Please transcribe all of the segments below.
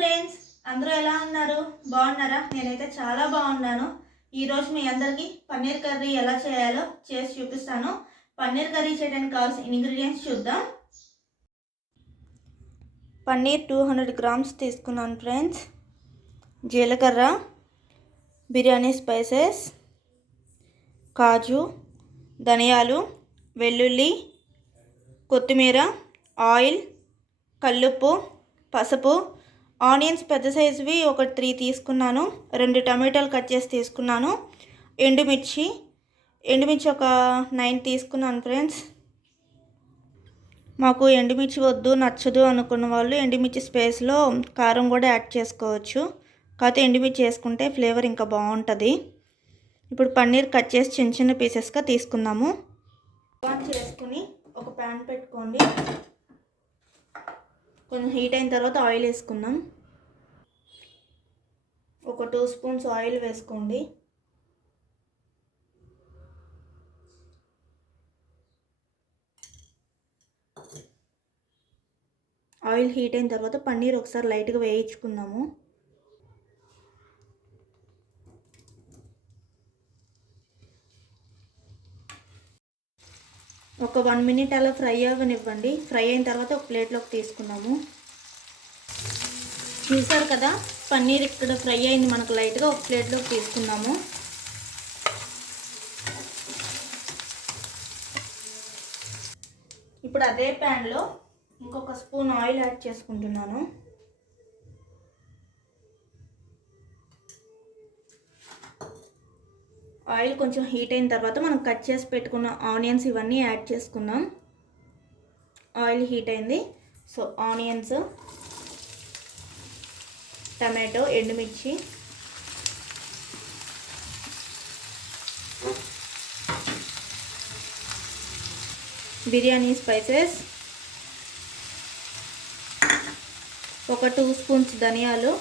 Friends అందరూ ఎలా ఉన్నారు? బాగున్నారా? నేనైతే చాలా బాగున్నాను. ఈరోజు మీ అందరికీ పన్నీర్ కర్రీ ఎలా చేయాలో చేసి చూపిస్తాను. పన్నీర్ కర్రీ చేయడానికి కావాల్సిన ఇంగ్రీడియంట్స్ చూద్దాం. పన్నీర్ టూ హండ్రెడ్ గ్రామ్స్ తీసుకున్నాను ఫ్రెండ్స్ జీలకర్ర బిర్యానీ స్పైసెస్ కాజు ధనియాలు వెల్లుల్లి కొత్తిమీర ఆయిల్ కల్లుప్పు పసుపు ఆనియన్స్ పెద్ద సైజువి ఒక త్రీ తీసుకున్నాను. రెండు టమాటాలు కట్ చేసి తీసుకున్నాను. ఎండుమిర్చి ఎండుమిర్చి ఒక నైన్ తీసుకున్నాను ఫ్రెండ్స్. మాకు ఎండుమిర్చి వద్దు నచ్చదు అనుకున్న వాళ్ళు ఎండుమిర్చి స్పేస్లో కారం కూడా యాడ్ చేసుకోవచ్చు. కాకపోతే ఎండుమిర్చి వేసుకుంటే ఫ్లేవర్ ఇంకా బాగుంటుంది. ఇప్పుడు పన్నీర్ కట్ చేసి చిన్న చిన్న పీసెస్గా తీసుకుందాము. చేసుకుని ఒక ప్యాన్ పెట్టుకోండి. కొంచెం హీట్ అయిన తర్వాత ఆయిల్ వేసుకుందాం. ఒక టూ స్పూన్స్ ఆయిల్ వేసుకోండి. ఆయిల్ హీట్ అయిన తర్వాత పన్నీర్ ఒకసారి లైట్గా వేయించుకుందాము. ఒక వన్ మినిట్ అలా ఫ్రై అవ్వనివ్వండి. ఫ్రై అయిన తర్వాత ఒక ప్లేట్లోకి తీసుకున్నాము. చూసారు కదా పన్నీర్ ఇక్కడ ఫ్రై అయింది. మనకు లైట్గా ఒక ప్లేట్లోకి తీసుకున్నాము. ఇప్పుడు అదే ప్యాన్లో ఇంకొక స్పూన్ ఆయిల్ యాడ్ చేసుకుంటున్నాను. ఆయిల్ కొంచెం హీట్ అయిన తర్వాత మనం కట్ చేసి పెట్టుకున్న ఆనియన్స్ ఇవన్నీ యాడ్ చేసుకుందాం. ఆయిల్ హీట్ అయింది. సో ఆనియన్స్ టమాటో ఎండుమిర్చి బిర్యానీ స్పైసెస్ ఒక టూ స్పూన్స్ ధనియాలు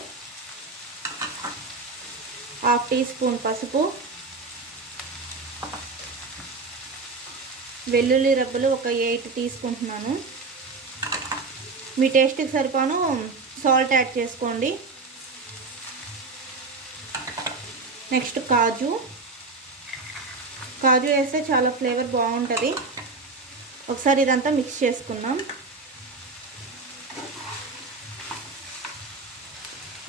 హాఫ్ టీ స్పూన్ పసుపు వెల్లుల్లి రబ్బలు ఒక ఎయిట్ తీసుకుంటున్నాను. మీ టేస్ట్కి సరిపాను సాల్ట్ యాడ్ చేసుకోండి. నెక్స్ట్ కాజు. కాజు వేస్తే చాలా ఫ్లేవర్ బాగుంటుంది. ఒకసారి ఇదంతా మిక్స్ చేసుకుందాం.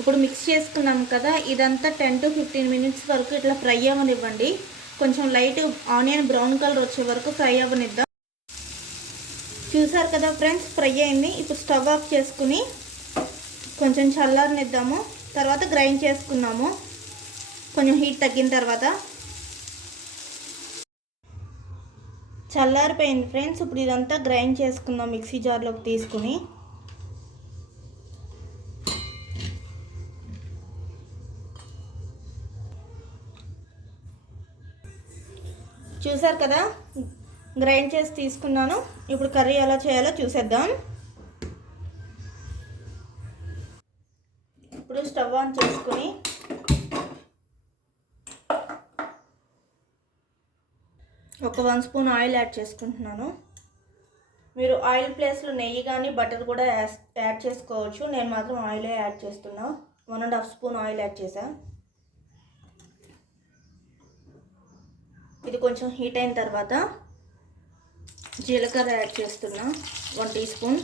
ఇప్పుడు మిక్స్ చేసుకున్నాం కదా ఇదంతా టెన్ టు ఫిఫ్టీన్ మినిట్స్ వరకు ఇట్లా ఫ్రై అవ్వనివ్వండి. కొంచెం లైట్ ఆనియన్ బ్రౌన్ కలర్ వచ్చే వరకు ఫ్రై అవ్వనిద్దాం. చూసారు కదా ఫ్రెండ్స్ ఫ్రై అయింది. ఇప్పుడు స్టవ్ ఆఫ్ చేసుకుని కొంచెం చల్లారనిద్దాము. తర్వాత గ్రైండ్ చేసుకున్నాము. కొంచెం హీట్ తగ్గిన తర్వాత చల్లారిపోయింది ఫ్రెండ్స్. ఇప్పుడు ఇదంతా గ్రైండ్ చేసుకుందాం మిక్సీ జార్లోకి తీసుకుని. చూసారు కదా? గ్రైండ్ చేసి తీసుకున్నాను. ఇప్పుడు కర్రీ ఎలా చేయాలో చూసేద్దాం. ఇప్పుడు స్టవ్ ఆన్ చేసుకుని ఒక వన్ స్పూన్ ఆయిల్ యాడ్ చేసుకుంటున్నాను. మీరు ఆయిల్ ప్లేస్లో నెయ్యి కానీ బటర్ కూడా యాడ్ చేసుకోవచ్చు. నేను మాత్రం ఆయిలే యాడ్ చేస్తున్నా. One and half spoon oil add చేశాను ఇది కొంచెం హీట్ అయిన తర్వాత జీలకర్ర యాడ్ చేస్తున్నా. One tea spoon.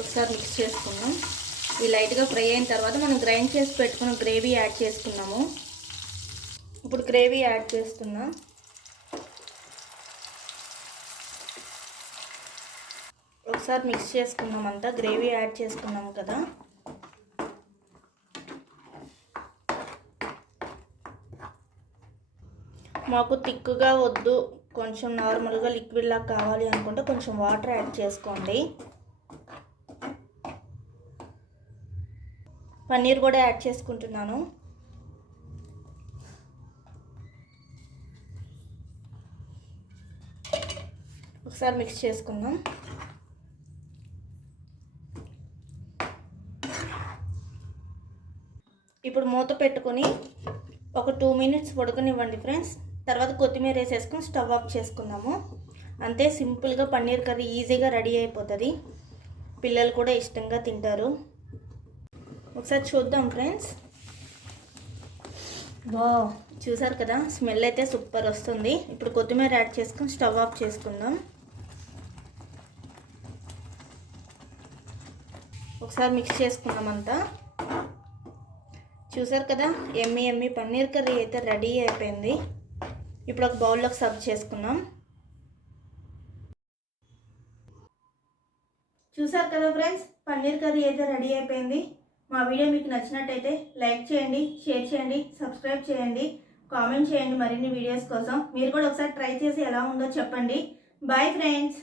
ఒకసారి మిక్స్ చేసుకున్నాం ఇది లైట్గా ఫ్రై అయిన తర్వాత మనం గ్రైండ్ చేసి పెట్టుకున్న గ్రేవీ యాడ్ చేసుకున్నాము. ఇప్పుడు గ్రేవీ యాడ్ చేస్తున్నా. ఒకసారి మిక్స్ చేసుకున్నాం అంతా గ్రేవీ యాడ్ చేసుకున్నాము కదా. మాకు తిక్కుగా వద్దు. కొంచెం నార్మల్గా లిక్విడ్ లాగా కావాలి అనుకుంటే కొంచెం వాటర్ యాడ్ చేసుకోండి. పన్నీర్ కూడా యాడ్ చేసుకుంటున్నాను. ఒకసారి మిక్స్ చేసుకుందాం. ఇప్పుడు మూత పెట్టుకొని ఒక టూ మినిట్స్ ఉడకనివ్వండి ఫ్రెండ్స్. తర్వాత కొత్తిమీర వేసేసుకుని స్టవ్ ఆఫ్ చేసుకుందాము అంతే సింపుల్గా పన్నీర్ కర్రీ ఈజీగా రెడీ అయిపోతుంది. పిల్లలు కూడా ఇష్టంగా తింటారు. ఒకసారి చూద్దాం ఫ్రెండ్స్. బా చూసారు కదా? స్మెల్ అయితే సూపర్ వస్తుంది. ఇప్పుడు కొత్తిమీర యాడ్ చేసుకొని స్టవ్ ఆఫ్ చేసుకుందాం. ఒకసారి మిక్స్ చేసుకుందాం అంతా. చూసారు కదా? ఎమ్మి ఎమ్మి పన్నీర్ కర్రీ అయితే రెడీ అయిపోయింది. ఇప్పుడు ఒక బౌల్లోకి సర్వ్ చేసుకుందాం. చూసారు కదా ఫ్రెండ్స్ పన్నీర్ కర్రీ అయితే రెడీ అయిపోయింది. మా వీడియో మీకు నచ్చినట్టయితే లైక్ చేయండి షేర్ చేయండి సబ్స్క్రైబ్ చేయండి కామెంట్ చేయండి మరిన్ని వీడియోస్ కోసం. మీరు కూడా ఒకసారి ట్రై చేసి ఎలా ఉందో చెప్పండి. Bye friends